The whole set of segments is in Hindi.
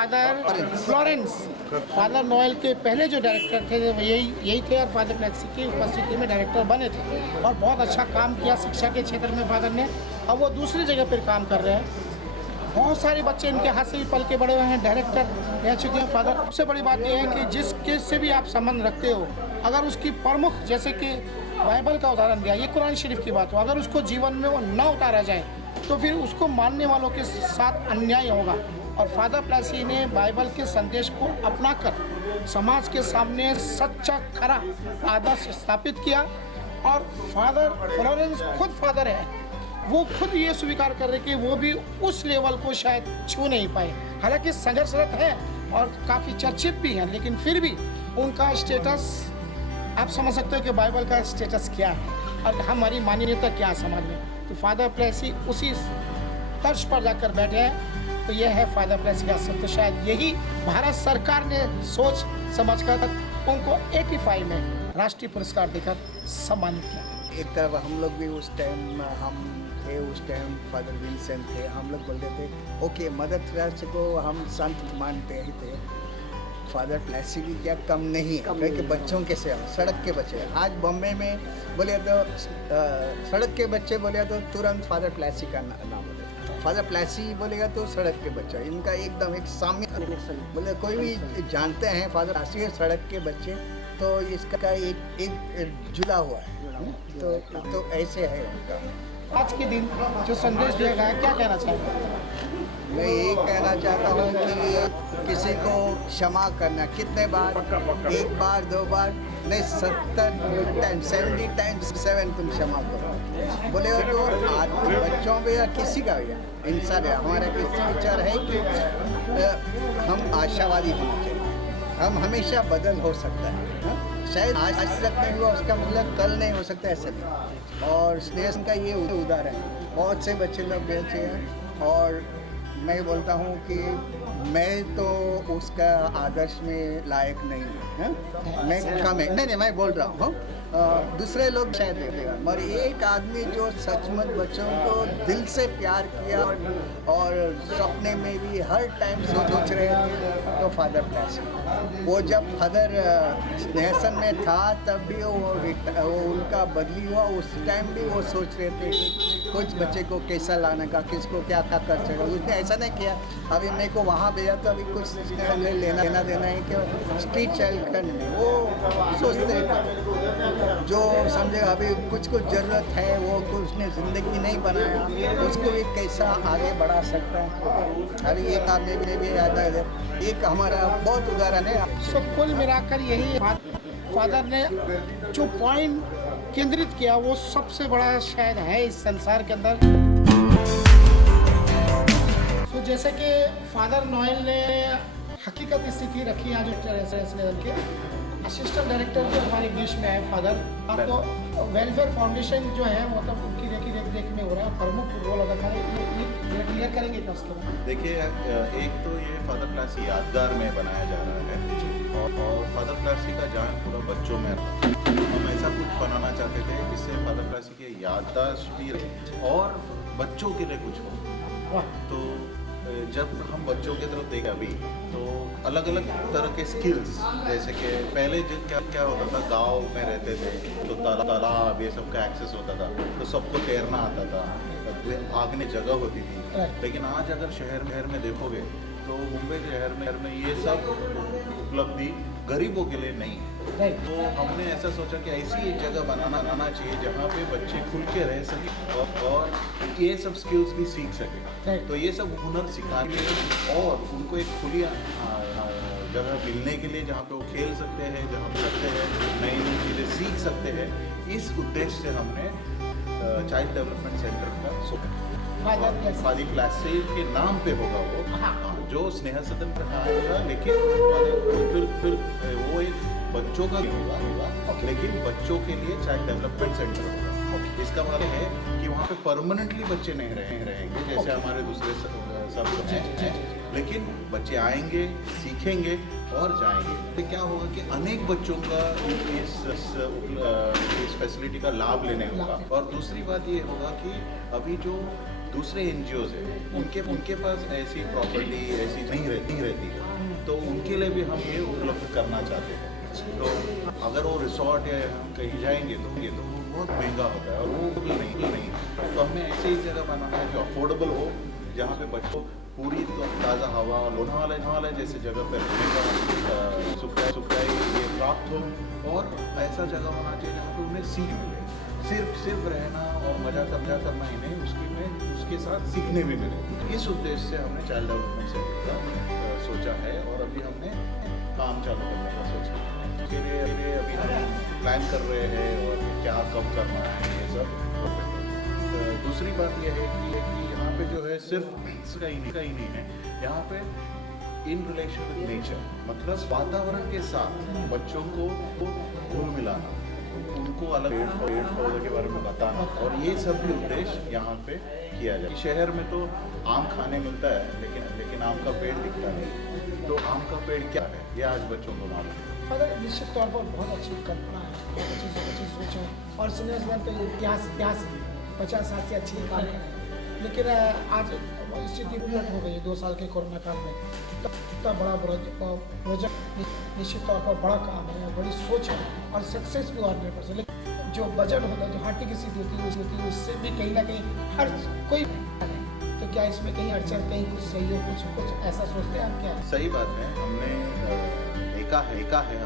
फादर फ्लोरेंस, फादर नोएल के पहले जो डायरेक्टर थे वो यही थे और फादर प्लेसी की उपस्थिति में डायरेक्टर बने थे और बहुत अच्छा काम किया शिक्षा के क्षेत्र में फादर ने। अब वो दूसरी जगह पर काम कर रहे हैं। बहुत सारे बच्चे इनके हाथ से भी पल के बड़े हुए हैं, डायरेक्टर रह चुके हैं फादर। सबसे बड़ी बात यह है कि जिस केस से भी आप संबंध रखते हो, अगर उसकी प्रमुख, जैसे कि बाइबल का उदाहरण दिया, ये कुरान शरीफ की बात हो, अगर उसको जीवन में वो न उतारा जाए तो फिर उसको मानने वालों के साथ अन्याय होगा। और फादर प्लेसी ने बाइबल के संदेश को अपनाकर समाज के सामने सच्चा खरा आदर्श स्थापित किया। और फादर फ्लोरेंस खुद फादर है, वो खुद ये स्वीकार कर रहे कि वो भी उस लेवल को शायद छू नहीं पाए। हालांकि संघर्षरत है और काफ़ी चर्चित भी हैं, लेकिन फिर भी उनका स्टेटस आप समझ सकते हो कि बाइबल का स्टेटस क्या है और हमारी मान्यता क्या है समाज में। तो फादर प्लेसी उसी तर्ज पर जाकर बैठे हैं। तो यह है फादर प्लेसी का असर। तो शायद यही भारत सरकार ने सोच समझकर उनको 85 में राष्ट्रीय पुरस्कार देकर सम्मानित किया। एक तरफ हम लोग भी उस टाइम उस टाइम फादर विंसेंट थे, हम लोग बोलते थे ओके मदर टेरेसा को हम संत मानते ही थे, फादर प्लेसी भी क्या कम नहीं है, क्योंकि बच्चों के सेवा, सड़क के बच्चे। आज बॉम्बे में बोले तो सड़क के बच्चे बोले तो तुरंत फादर प्लेसी का नाम बोले, फादर प्लेसी बोलेगा तो सड़क के बच्चे। इनका एकदम एक साम्य बोले, कोई भी जानते हैं फादर प्लेसी है सड़क के बच्चे, तो इसका एक जुड़ा हुआ है। तो ऐसे है उनका। आज के दिन जो संदेश दिया गया है, क्या कहना चाहिए? मैं यही कहना चाहता हूँ कि किसी को क्षमा करना, कितने बार, एक बार, दो बार नहीं, 70 टाइम्स 70 टाइम्स 7 तुम क्षमा करो। बोले तो आदमी, बच्चों में या किसी का भी इंसान है, हमारा किसी विचार है कि हम आशावादी होना चाहिए, हम हमेशा बदल हो सकता है। शायद आज तक नहीं हुआ उसका मतलब कल नहीं हो सकता, ऐसा नहीं। और स्नेह का ये उदाहरण है, बहुत से बच्चे लोग बेचे हैं और मैं बोलता हूँ कि मैं तो उसका आदर्श में लायक नहीं हूँ, मैं कम है, नहीं मैं बोल रहा हूँ दूसरे लोग शायद देखेगा, मगर एक आदमी जो सचमुच बच्चों को दिल से प्यार किया और सपने में भी हर टाइम सोच रहे थे, तो फादर प्लेसी। वो जब फादर स्नेहसन में था तब भी वो उनका बदली हुआ, उस टाइम भी वो सोच रहे थे कुछ बच्चे को कैसा लाने का, किसको क्या क्या कर सकेगा। उसने ऐसा नहीं किया अभी मेरे को वहाँ भेजा तो अभी कुछ लेना देना है कि स्ट्रीट चाइल्ड का नहीं, वो सोचते थे जो समझेगा अभी कुछ ज़रूरत है, वो कुछ उसने ज़िंदगी नहीं बनाया, उसको भी कैसा आगे बढ़ा सकता है। अभी एक आदमी भी याद है, एक हमारा बहुत उदाहरण है। सो कुल मिलाकर यही फादर ने जो पॉइंट केंद्रित किया वो सबसे बड़ा शायद है इस संसार के अंदर। तो जैसे कि फादर नोएल ने हकीकत स्थिति रखी आज के असिस्टेंट डायरेक्टर जो हमारे देश में है फादर, तो वेलफेयर फाउंडेशन जो है मतलब उनकी देख में हो रहा है, प्रमुख रोल अदा कर रहे हैं। ये क्लियर करेंगे क्या उसके बाद? देखिए, एक तो ये फादर प्लेसी यादगार में बनाया जा रहा है और फादर प्लेसी का जान पूरा बच्चों में रहा। हम ऐसा कुछ बनाना चाहते थे जिससे फादर प्लेसी की याददाश्त भी रहे और बच्चों के लिए कुछ हो। तो जब हम बच्चों की तरफ देखें अभी तो अलग अलग तरह के स्किल्स, जैसे कि पहले क्या होता था, गांव में रहते थे तो तालाब ये सब का एक्सेस होता था, तो सबको तैरना आता था, भागने जगह होती थी। लेकिन आज अगर शहर में देखोगे तो मुंबई शहर में ये सब उपलब्धि गरीबों के लिए नहीं है। तो हमने ऐसा सोचा कि ऐसी एक जगह बनाना चाहिए जहाँ पे बच्चे खुल के रह सकें और ये सब स्किल्स भी सीख सकें। तो ये सब हुनर सिखाने और उनको एक खुली जगह मिलने के लिए जहाँ पे वो खेल सकते हैं, जहाँ पे सकते हैं नई चीज़ें सीख सकते हैं, इस उद्देश्य से हमने चाइल्ड डेवलपमेंट सेंटर का फादर प्लेसी के नाम पे होगा वो, जो स्नेह सदन पर आएगा, लेकिन फिर वो एक बच्चों का होगा, लेकिन बच्चों के लिए चाइल्ड डेवलपमेंट सेंटर होगा। इसका मतलब है कि वहाँ पे परमानेंटली बच्चे नहीं रहेंगे जैसे हमारे दूसरे सब हैं, लेकिन बच्चे आएंगे, सीखेंगे और जाएंगे। तो क्या होगा कि अनेक बच्चों का इस फैसिलिटी का लाभ लेने होगा। और दूसरी बात ये होगा कि अभी जो दूसरे NGOs है उनके पास ऐसी प्रॉपर्टी ऐसी नहीं रहती है, तो उनके लिए भी हम ये उपलब्ध करना चाहते हैं। तो अगर वो रिसोर्ट या हम कहीं जाएंगे तो वो बहुत महंगा होता है और वो भी नहीं तो हमें ऐसी ही जगह बनाना है जो अफोर्डेबल हो, जहाँ पे बच्चों पूरी तो ताज़ा हवा लोनावाला जैसे जगह पर रहने का सुखाई ये प्राप्त हो, और ऐसा जगह होना चाहिए जहाँ पे उन्हें सीख मिले। सिर्फ रहना और मजा करना ही नहीं, उसके साथ सीखने भी मिले। इस उद्देश्य से हमने चाइल्ड डेवलपमेंट सेंटर का सोचा है और अभी हमने काम चालू करने का सोचा है। उसके लिए अभी हम प्लान कर रहे हैं और क्या कब करना है ये सब। दूसरी बात यह है कि यहाँ पे जो है सिर्फ इसका ही नहीं है, यहाँ पे इन रिलेशन विद नेचर, मतलब वातावरण के साथ बच्चों को घुल मिलाना, उनको अलग पेड़ पौधे के बारे में बताना, और ये सब भी उद्देश्य यहाँ पे किया जाए। शहर में तो आम खाने मिलता है लेकिन आम का पेड़ दिखता नहीं, तो आम का पेड़ क्या है ये आज बच्चों को मालूम है। फादर निश्चित तौर पर बहुत अच्छी कल्पना है, बहुत अच्छी सोच है, और सीनियर तो इतिहास 50 साल से अच्छी काम कर रहे हैं, लेकिन आज स्थिति उलट हो गई है 2 साल के कोरोना काल में। इतना बड़ा प्रोजेक्ट निश्चित तौर पर बड़ा काम है, बड़ी सोच है और सक्सेस भी हुआ 100%। लेकिन जो बजट होता है, जो आर्थिक स्थिति होती है उससे भी कहीं ना कहीं हर कोई है, तो क्या इसमें कहीं अड़चन, कहीं कुछ सहयोग, कुछ ऐसा सोचते हैं आप? क्या सही बात है, हमने देखा है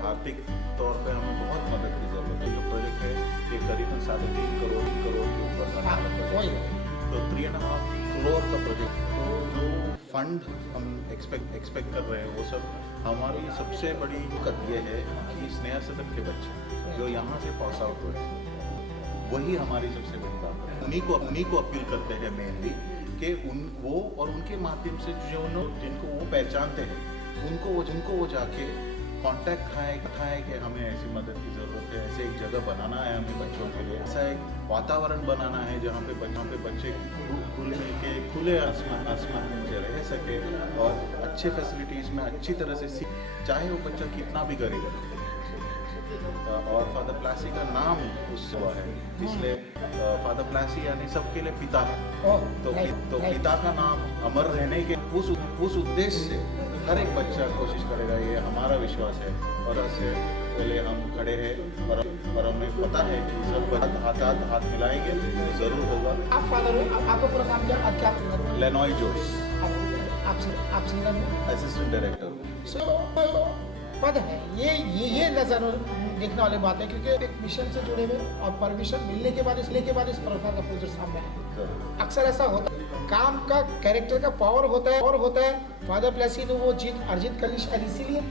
आर्थिक तौर पे हमें बहुत मदद की जरूरत है। जो प्रोजेक्ट है ये करीबन 3.5 करोड़ के ऊपर का प्रोजेक्ट है, तो 3.5 करोड़ का प्रोजेक्ट। तो जो फंड हम एक्सपेक्ट कर रहे हैं वो सब, हमारी सबसे बड़ी दिक्कत ये है कि स्नेहा सदन के बच्चे जो यहाँ से पास आउट हुए वही हमारी सबसे बड़ी बात है। उन्हीं को अपील करते हैं मेनली कि वो और उनके माध्यम से जिनको वो पहचानते हैं उनको वो जाके कांटेक्ट खाए कि हमें ऐसी मदद की ज़रूरत है, ऐसे एक जगह बनाना है हमें बच्चों के लिए, ऐसा एक वातावरण बनाना है जहाँ पे बच्चे खुल मिल के खुले आसमान में रह सके और अच्छे फैसिलिटीज़ में अच्छी तरह से सीख, चाहे वो बच्चा कितना भी गरीब है। और फादर प्लासी का नाम उससे हुआ है, इसलिए फादर प्लासी यानी सबके लिए पिता है, तो पिता का नाम अमर रहने के उस उद्देश्य से हर एक बच्चा कोशिश करेगा, ये हमारा विश्वास है। और ऐसे पहले हम खड़े हैं और हमें पता है कि सब हाथ मिलाएंगे तो ज़रूर होगा। आप फादर हो, आपका पूरा काम क्या? लेनॉय जोस, आप सिंगर असिस्टेंट डायरेक्टर। पद है ये नजर देखने वाली बात है, क्योंकि एक मिशन से जुड़े हुए और परमिशन मिलने के बाद इस प्रकार का प्रोजेक्ट सामने आया। अक्सर ऐसा होता है, काम का कैरेक्टर का पावर होता है। फादर प्लासी ने वो जीत अर्जित कर ली, शायद इसीलिए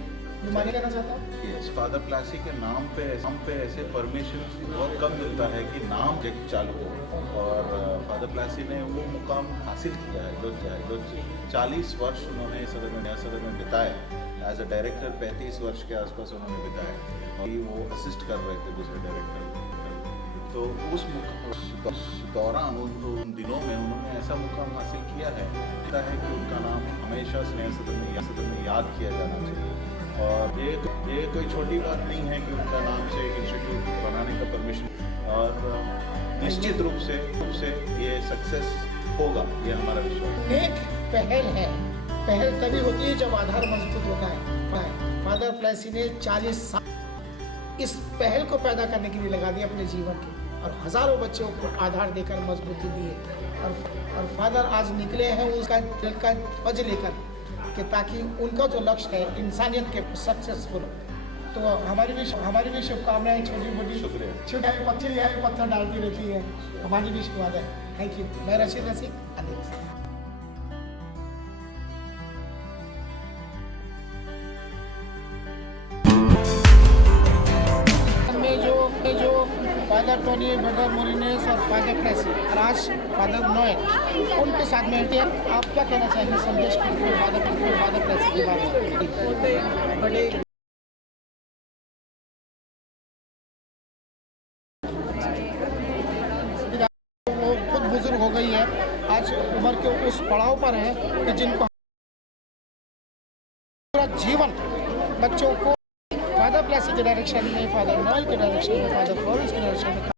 माने कहना चाहता हूँ। यस, फादर प्लासी के नाम पे ऐसे परमिशन बहुत कम मिलता है कि नाम चालू हो, और फादर प्लासी ने वो मुकाम हासिल किया है जो 40 वर्ष उन्होंने सदन में बिताए एज अ डायरेक्टर। 35 वर्ष के आसपास उन्होंने बिताए और वो असिस्ट कर रहे थे दूसरे डायरेक्टर। तो उस दौरान उन दिनों में उन्होंने ऐसा मुकाम हासिल किया है कि उनका नाम हमेशा स्नेह सदन में याद किया जाना चाहिए। और ये कोई छोटी बात नहीं है कि उनका नाम से एक इंस्टीट्यूट बनाने का परमिशन, और निश्चित रूप से ये सक्सेस होगा, ये हमारा विश्वास है। एक पहल तभी होती है जब आधार मजबूत होता है। फादर प्लासी ने 40 साल इस पहल को पैदा करने के लिए लगा दिए अपने जीवन के, और हजारों बच्चों को आधार देकर मजबूती दी है। और फादर आज निकले हैं उसका ध्वज लेकर कि ताकि उनका जो लक्ष्य है इंसानियत के सक्सेसफुल। तो हमारी भी शुभकामनाएं, छोटी पत्थर डालती रहती है, हमारी भी शुरुआत है। Thank you. मैं रशीद रसिक जो फादर टोनी, ब्रदर मोरिनेस और फादर प्लासी और आज फादर नोएल, उनके साथ में आप क्या कहना चाहेंगे संदेश फादर प्लासी के बारे में? वो खुद बुजुर्ग हो गई है, आज उम्र के उस पड़ाव पर है कि जिनको पूरा जीवन बच्चों को फादर प्लासी के डायरेक्शन में, फादर नोएल के डायरेक्शन में, फादर फ्लोरेंस के डायरेक्शन में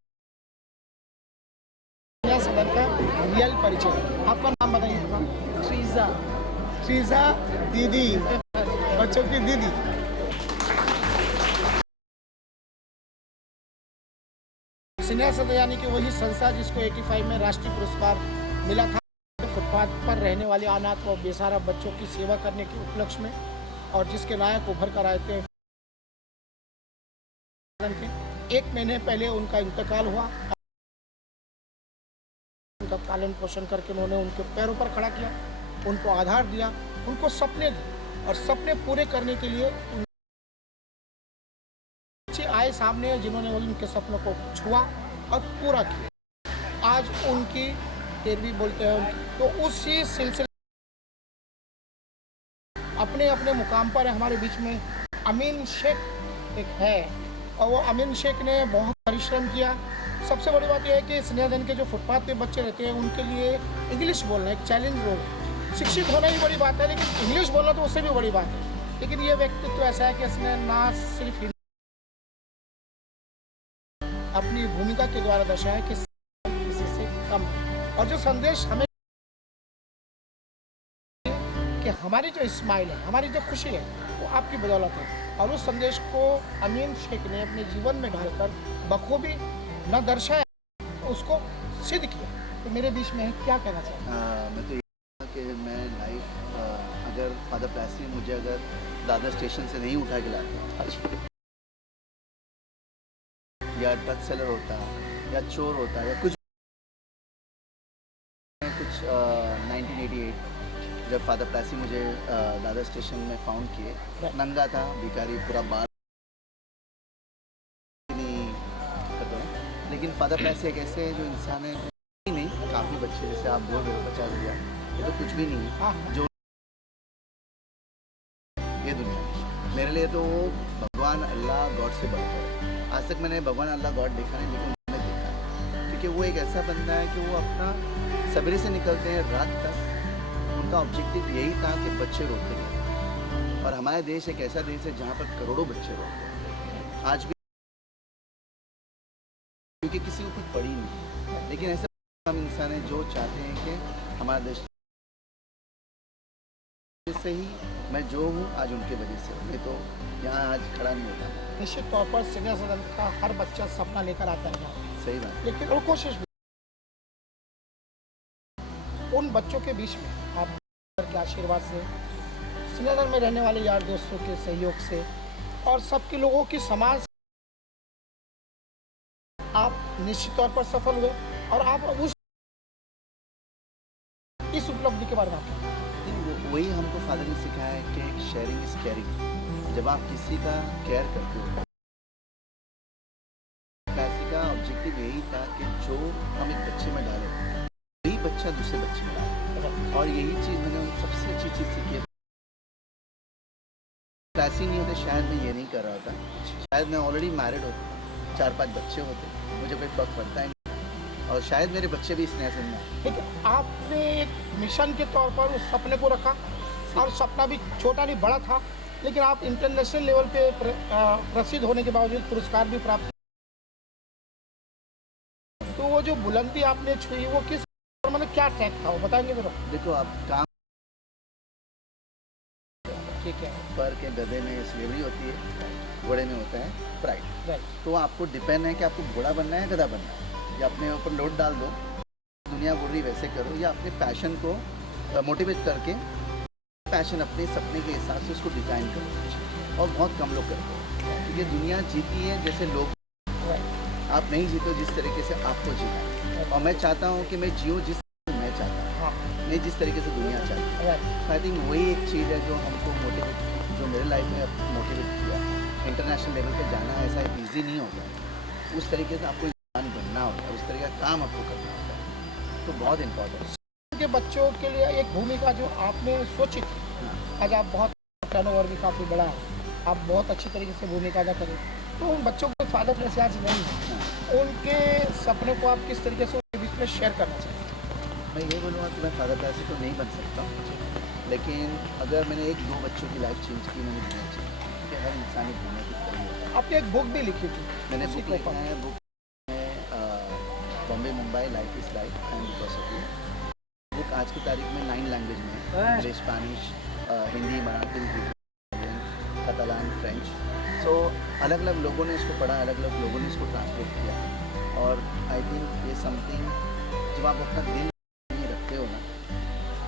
सदन का रियल परिचय। आपका नाम बताइए थोड़ा। श्रीजा। श्रीजा दीदी, बच्चों की दीदी। स्नेहा सदन यानी कि वही संस्था जिसको 85 में राष्ट्रीय पुरस्कार मिला था, फुटपाथ पर रहने वाले अनाथ व बेसहारा बच्चों की सेवा करने के उपलक्ष्य में, और जिसके लायक उभर कर आए थे। एक महीने पहले उनका इंतकाल हुआ। उनका पालन पोषण करके उन्होंने उनके पैरों पर खड़ा किया, उनको आधार दिया, उनको सपने दिए, और सपने पूरे करने के लिए आए सामने जिन्होंने उनके सपनों को छुआ और पूरा किया। आज उनकी 13वीं बोलते हैं उनकी, तो उसी सिलसिले अपने अपने मुकाम पर हमारे बीच में अमीन शेख एक है, और वो अमीन शेख ने बहुत परिश्रम किया। सबसे बड़ी बात यह है कि स्नेहधन के जो फुटपाथ पे बच्चे रहते हैं उनके लिए इंग्लिश बोलना एक चैलेंज रोग। शिक्षित होना ही बड़ी बात है, लेकिन इंग्लिश बोलना तो उससे भी बड़ी बात है। लेकिन ये व्यक्तित्व ऐसा है कि इसने ना सिर्फ अपनी भूमिका के द्वारा दर्शाया कि किसी से कम है, और जो संदेश हमें कि हमारी जो स्माइल है, हमारी जो खुशी है, वो आपकी बदौलत है। और उस संदेश को अमीन शेख ने अपने जीवन में ढालकर बखूबी न दर्शाया, उसको सिद्ध किया। तो मेरे बीच में है, क्या कहना चाहिए? मैं तो ये कि मैं लाइफ अगर फादर प्लासी मुझे अगर दादर स्टेशन से नहीं उठा के लाता, अच्छा, या ड्रग सेलर होता या चोर होता या कुछ 1988 जब फादर प्लासी मुझे दादर स्टेशन में फाउंड किए, नंगा था, भिखारी, पूरा बाल नहीं करता, लेकिन फादर प्लासी एक ऐसे जो इंसान है नहीं, काफ़ी बच्चे जैसे आप बोल रहे हो 50,000, ये तो कुछ भी नहीं है जो ये दुनिया मेरे लिए तो वो भगवान अल्लाह गॉड से बढ़कर है। आज तक मैंने भगवान अल्लाह गॉड देखा नहीं, लेकिन उन्होंने देखा है, क्योंकि वो एक ऐसा बंदा है कि वो अपना सवेरे से निकलते हैं रात तक, उनका ऑब्जेक्टिव यही था कि बच्चे रोते हैं। और हमारा देश एक ऐसा देश है जहाँ पर करोड़ों बच्चे रोते हैं आज भी, क्योंकि किसी को कुछ पड़ी नहीं। लेकिन ऐसे हम इंसान हैं जो चाहते हैं कि हमारा देश से ही मैं जो हूँ आज उनके वजह से, मैं तो यहाँ आज खड़ा नहीं होता। निश्चित तौर पर स्नेहा सदन का हर बच्चा सपना लेकर आता है, सही बात, लेकिन वो कोशिश भी उन बच्चों के बीच में आप के आशीर्वाद से, स्नेहधन में रहने वाले यार दोस्तों के सहयोग से, और सबके लोगों की समाज, आप निश्चित तौर पर सफल हुए। और आप उस इस उपलब्धि के बारे में आप वही हमको फादर ने सिखाया है कि शेयरिंग इज केयरिंग। जब आप किसी का केयर करते हो, प्लासी का ऑब्जेक्टिव यही था कि जो हम एक बच्चे में डालें वही बच्चा दूसरे बच्चे में डाले, और यही चीज़ मैंने सबसे अच्छी चीज़ सीखी है। प्लासी नहीं होते शायद मैं ये नहीं कर रहा था, शायद मैं ऑलरेडी मैरिड होता, 4-5 बच्चे होते, मुझे कोई फर्क पड़ता है नहीं, और शायद मेरे बच्चे भी इस नया में आए। लेकिन आपने एक मिशन के तौर पर उस सपने को रखा, और सपना भी छोटा नहीं बड़ा था, लेकिन आप इंटरनेशनल लेवल पे प्रसिद्ध होने के बावजूद पुरस्कार भी प्राप्त, तो वो जो बुलंदी आपने छुई वो किस मतलब क्या ट्रैक था, वो बताएंगे मेरे? देखो आप काम ठीक है, पर के गधे में स्लेवरी होती है, घोड़े में होता है प्राइड। तो आपको डिपेंड है कि आपको घोड़ा बनना है गधा बनना है, या अपने ऊपर लोड डाल दो, दुनिया बोल रही वैसे करो, या अपने पैशन को मोटिवेट करके पैशन अपने सपने के हिसाब से उसको डिज़ाइन करो। और बहुत कम लोग करते हैं, क्योंकि दुनिया जीती है जैसे लोग, आप नहीं जीते जिस तरीके से आपको जीना है। और मैं चाहता हूँ कि मैं जीऊँ जिस मैं चाहता हूँ, नहीं जिस तरीके से दुनिया चाहती है। आई थिंक वही एक चीज़ है जो हमको मोटिवेट, जो मेरे लाइफ में मोटिवेट किया। इंटरनेशनल लेवल पे जाना ऐसा ईजी नहीं होता है, उस तरीके से आपको इंसान बनना होता है, उस तरीके का काम आपको करना होता है, तो बहुत इम्पोर्टेंट के बच्चों के लिए एक भूमिका जो आपने सोची थी, आज आप बहुत टर्नओवर भी काफ़ी बड़ा है, आप बहुत अच्छी तरीके से भूमिका अदा करें, तो उन बच्चों को फादर प्लस आज नहीं है, उनके सपने को आप किस तरीके से उनके बीच में शेयर करना चाहिए? मैं ये बोलूँगा कि मैं फादर प्लस तो नहीं बन सकता, लेकिन अगर मैंने 1-2 बच्चों की लाइफ चेंज की, मैंने दुनिया चेंज की, कि हर इंसान एक दुनिया की तरह होता है। आपने एक बुक भी लिखी थी, मैंने बुक लिखा है, बुक में Bombay Mumbai life is life and because of you. Book आज की तारीख में 9 लैंग्वेज में है, English, Spanish, Hindi, Marathi, Catalan, French. सो अलग अलग लोगों ने इसको पढ़ा, अलग अलग लोगों ने इसको ट्रांसलेट किया। और आई थिंक ये समथिंग जब आप अपना दिल में रखते हो ना,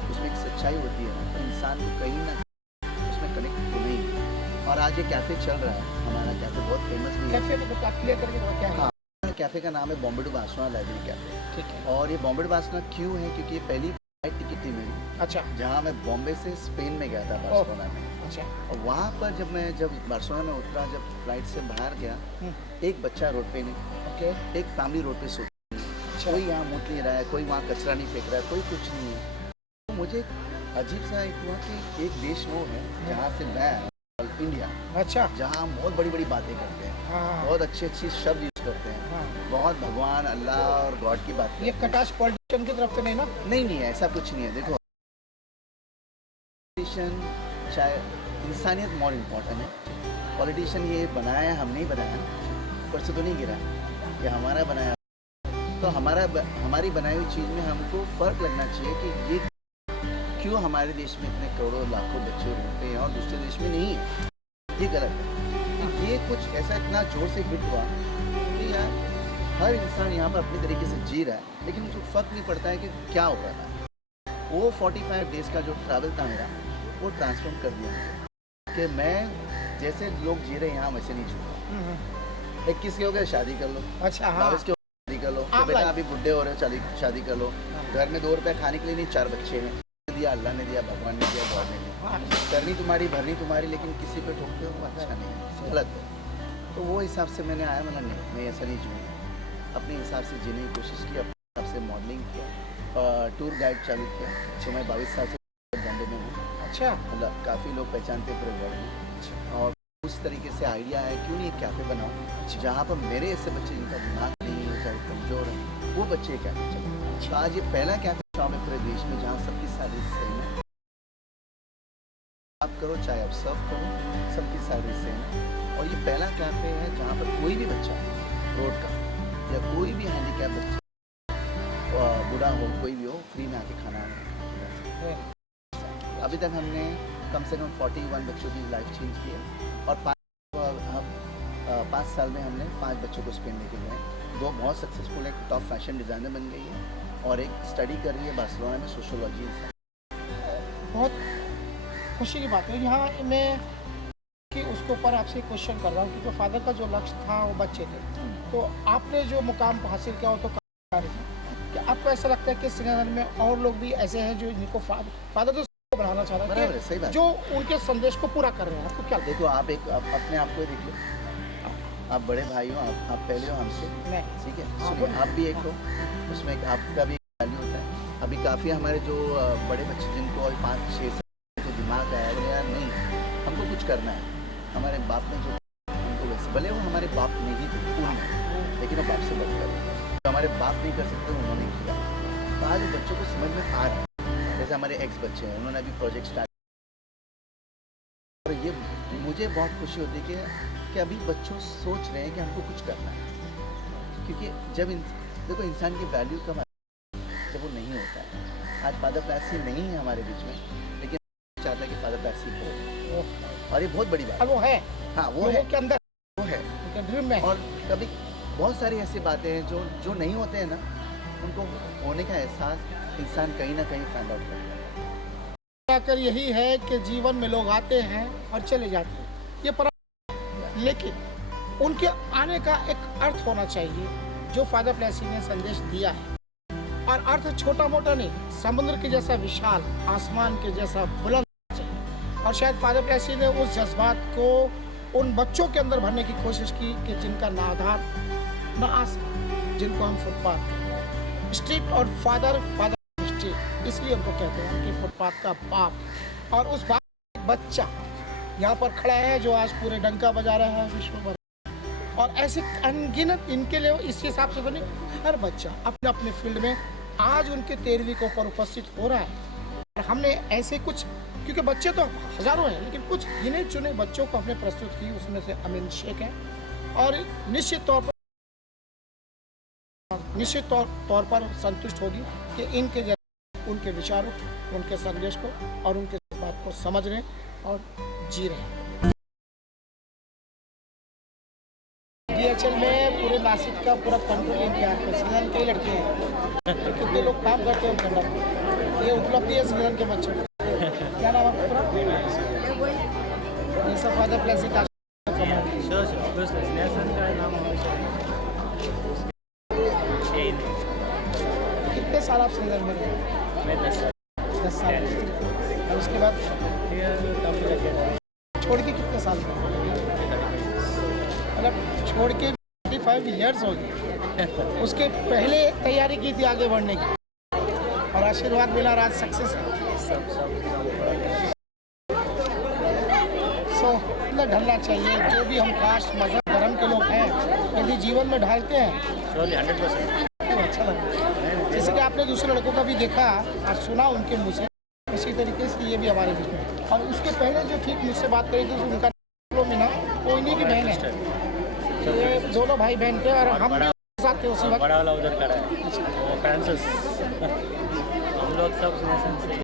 उसमें एक सच्चाई होती है ना, तो इंसान को कहीं ना उसमें कनेक्ट होना ही है। और आज ये कैफ़े चल रहा है, हमारा कैफ़े बहुत फेमस भी है। कैफे में तो क्लियर करके दो क्या है? हाँ, कैफ़े का नाम है Bombay to Barcelona library cafe. ठीक है। और ये बॉम्बे टू बार्सिलोना क्यों है? क्योंकि ये पहली फ्लाइट टिकट थी मेरी, अच्छा जहाँ मैं बॉम्बे से स्पेन में गया था, बार्सिलोना में। अच्छा। और वहाँ पर जब बार्सिलोना में उतरा, जब फ्लाइट से बाहर गया, एक बच्चा रोड पे नहीं, ओके। एक फैमिली रोड पे सोती है, कोई यहाँ मुँह नहीं रहा है, कोई वहाँ कचरा नहीं फेंक रहा है, कोई कुछ नहीं है। तो मुझे अजीब सा एक हुआ कि एक देश वो है जहाँ से मैं आया, इंडिया, अच्छा। जहाँ हम बहुत बड़ी बड़ी बातें करते हैं, हाँ। बहुत अच्छी शब्द यूज करते हैं, हाँ। बहुत भगवान, अल्लाह और गॉड की बात ये कटाश पॉलिटिशियन की तरफ से नहीं ना? नहीं, ऐसा कुछ नहीं है। देखो, पॉलिटिशियन चाहे इंसानियत मोर इम्पोर्टेंट है। पॉलिटिशियन ये बनाया हम नहीं बनाया, ऊपर से तो नहीं गिरा, ये हमारा बनाया। तो हमारी बनाई हुई चीज़ में हमको फ़र्क लगना चाहिए कि ये क्यों हमारे देश में इतने करोड़ों लाखों बच्चे रोते हैं और दूसरे देश में नहीं है, ये गलत है। ये कुछ ऐसा इतना ज़ोर से हिट हुआ कि यार हर इंसान यहाँ पर अपनी तरीके से जी रहा है, लेकिन मुझे फ़र्क नहीं पड़ता है कि क्या हो रहा है। वो 45 डेज़ का जो ट्रैवल था मेरा, वो ट्रांसफॉर्म कर दिया मुझे कि मैं जैसे लोग जी रहे हैं यहाँ वैसे नहीं जीऊँगा। 21 के हो गए, शादी कर लो। अच्छा। हाँ। 22 के शादी कर लो, तो बेटा अभी बुढ़े हो रहे हो, चलिए शादी कर लो। घर में 2 रुपये खाने के लिए नहीं, 4 बच्चे हैं, दिया अल्लाह ने दिया, भगवान ने दिया, गॉड ने दिया। करनी तुम्हारी, भरनी तुम्हारी, लेकिन किसी पे ठोकते हो, अच्छा नहीं है, गलत है। तो वो हिसाब से मैंने आया, मतलब नहीं, मैं ऐसा नहीं जीऊँगा। अपने हिसाब से जीने की कोशिश की, अपने हिसाब से मॉडलिंग किया, टूर गाइड चालू किया। तो मैं 22 साल से बॉम्बे में हूँ। अच्छा। मतलब काफ़ी लोग पहचानते हैं पूरे वर्ल्ड में। और उस तरीके से आइडिया है, क्यों नहीं एक कैफ़े बनाऊँ जहाँ पर मेरे ऐसे बच्चे जिनका दिमाग नहीं है, चाहे कमज़ोर है, वो बच्चे कैफ़े चले। आज ये पहला कैफ़े शॉप है पूरे देश में जहाँ सबकी सर्विस सेम है। आप करो चाहे आप सर्व करो, सबकी सर्विस सेम है। और ये पहला कैफ़े है जहाँ पर कोई भी बच्चा रोड का या कोई भी हैंडीकैप बच्चा, बूढ़ा हो, कोई भी हो, फ्री में आके खाना है। अभी तक हमने कम से कम 41 बच्चों की लाइफ चेंज की है। और 5 साल में हमने 5 बच्चों को स्पेन लेके गए। 2 बहुत सक्सेसफुल है, एक टॉप फैशन डिज़ाइनर बन गई है और एक स्टडी कर रही है बार्सिलोना में सोशियोलॉजी। बहुत खुशी की बात है। यहाँ मैं कि उसके ऊपर आपसे क्वेश्चन कर रहा हूँ, क्योंकि फादर का जो लक्ष्य था वो बच्चे थे, तो आपने जो मुकाम हासिल किया वो तो कार्य था। क्या आपको ऐसा लगता है कि श्रीनगर में और लोग भी ऐसे हैं जो जिनको फादर तो बढ़ाना चाह रहा है, सही बात, जो उनके संदेश को पूरा कर रहे हैं? आपको क्या? देखो, आप अपने आप को देख लो, आप बड़े भाई हो, आप पहले हो हमसे, ठीक है, सुनिए, आप भी एक हो, उसमें आपका भी वैल्यू होता है। अभी काफ़ी हमारे जो बड़े बच्चे जिनको अभी 5-6 साल जो दिमाग आया, बोले यार नहीं, हमको कुछ करना है। हमारे बाप ने जो हमको, वैसे भले वो हमारे बाप नहीं थे पूर्ण, लेकिन वो बाप से बढ़ कर तो हमारे बाप नहीं कर सकते, उन्होंने किया। तो आज बच्चों को समझ में आ रहा है। जैसे हमारे एक्स बच्चे हैं, उन्होंने अभी प्रोजेक्ट स्टार्ट, और ये मुझे बहुत खुशी होती है कि अभी बच्चों सोच रहे हैं कि हमको कुछ करना है। क्योंकि जब देखो, इंसान की वैल्यू कम जब वो नहीं होता है। आज फादर प्लासी नहीं है हमारे बीच में, लेकिन चाहता है कि फादर प्लासी हो, और ये बहुत बड़ी बात है। वो है, हाँ वो है, के अंदर वो है, उनके ड्रीम में। और कभी बहुत सारी ऐसी बातें हैं जो नहीं होते हैं ना, उनको होने का एहसास इंसान कहीं ना कहीं फाइंड आउट करता है। आकर यही है कि जीवन में लोग आते हैं और चले जाते हैं, ये परंपरा, लेकिन उनके आने का एक अर्थ होना चाहिए जो फादर प्लेसी ने संदेश दिया है। और अर्थ छोटा मोटा नहीं, समुद्र के जैसा विशाल, आसमान के जैसा बुलंद चाहिए। और शायद फादर प्लेसी ने उस जज्बात को उन बच्चों के अंदर भरने की कोशिश की कि जिनका ना आधार ना आस, जिनको हम फुटपाथ, स्ट्रीट और फादर स्ट्रीट, इसलिए उनको कहते हैं कि फुटपाथ का बाप। और उस बाप का बच्चा यहाँ पर खड़ा है जो आज पूरे डंका बजा रहा है विश्व भर। और ऐसे अनगिनत, इनके लिए इस हिसाब से तो नहीं, हर बच्चा अपने अपने फील्ड में आज उनके 13वीं के ऊपर उपस्थित हो रहा है। और हमने ऐसे कुछ, क्योंकि बच्चे तो हज़ारों हैं, लेकिन कुछ गिने चुने बच्चों को हमने प्रस्तुत की, उसमें से अमीन शेख है। और निश्चित तौर पर संतुष्ट होगी कि इनके जैसे उनके विचारों, उनके संदेश को और उनके बात को समझ रहे हैं और जी रहे हैं। DHL में पूरे नासिक का पूरा कंट्रोल इनके हाथ में। सृजन के लड़के हैं, कितने लोग काम करते हैं उनके अंदर। ये उपलब्धि है सृजन के बच्चों की। क्या नाम है आपका? ये सब फादर प्लेसी का कितने साल आप सृजन में रहे? मैं 10 साल। और उसके बाद छोड़ के कितने साल में? मतलब छोड़ के 45 ईयर्स हो गए। उसके पहले तैयारी की थी आगे बढ़ने की और आशीर्वाद मिला, आज सक्सेस है। सो मतलब ढलना चाहिए। जो भी हम कास्ट मजहब धर्म के लोग हैं, यदि जीवन में ढालते हैं 100% तो अच्छा लगता है। जैसे कि आपने दूसरे लड़कों का भी देखा और सुना उनके मुँह से, इसी तरीके से ये भी हमारे बीच में। और उसके पहले जो ठीक मुझसे बात करी थी उनका मीना कोई नहीं की बहन है। ये दोनों भाई बहन थे और हम भी साथ थे उसी वक्त। बड़ा वाला उधर खड़ा है, वो फ्रांसिस। हम लोग सब